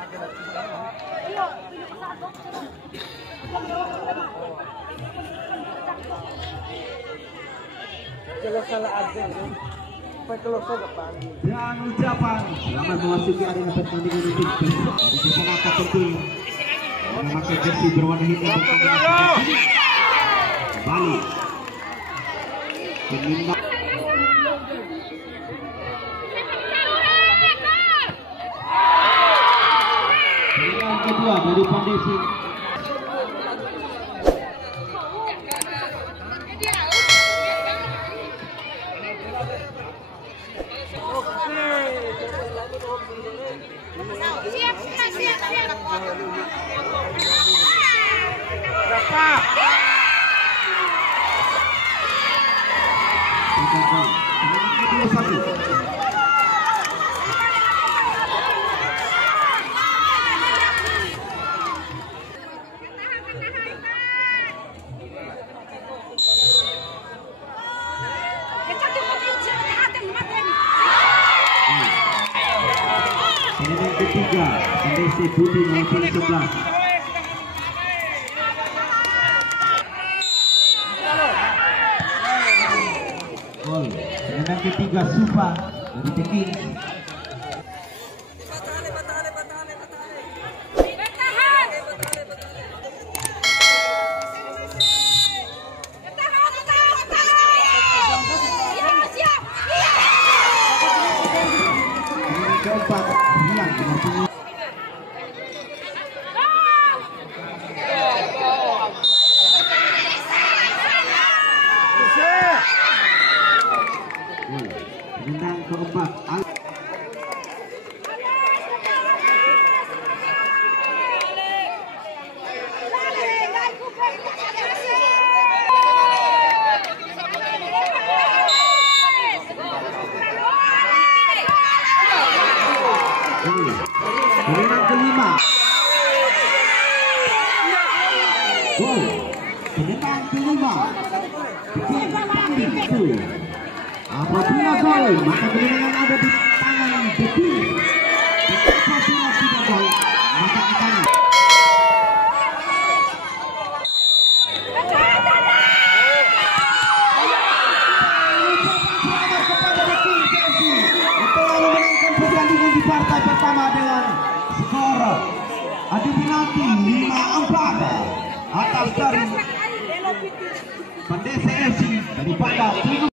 Kalau salah ada kalau depan. Dan ucapan selamat memasuki arena pertandingan ini besok di Jakarta tentunya memakai jersey berwarna hitam kembali penimbang pilihan kedua dari Pandesi. Pemain ketiga, Pandesi Putih nomor 11. Gol. Pemain ketiga Supa dari Tekin. Keempat, Rian nomor 7. Menang keempat. Menang kelima. Gol. Menang kelima. Apabila gol, maka kemenangan ada di tangan Dekin. Apabila tidak gol, maka akan pertandingan di partai pertama dengan skor adu penalti 5-4 atas dari Pandesi FC daripada Timur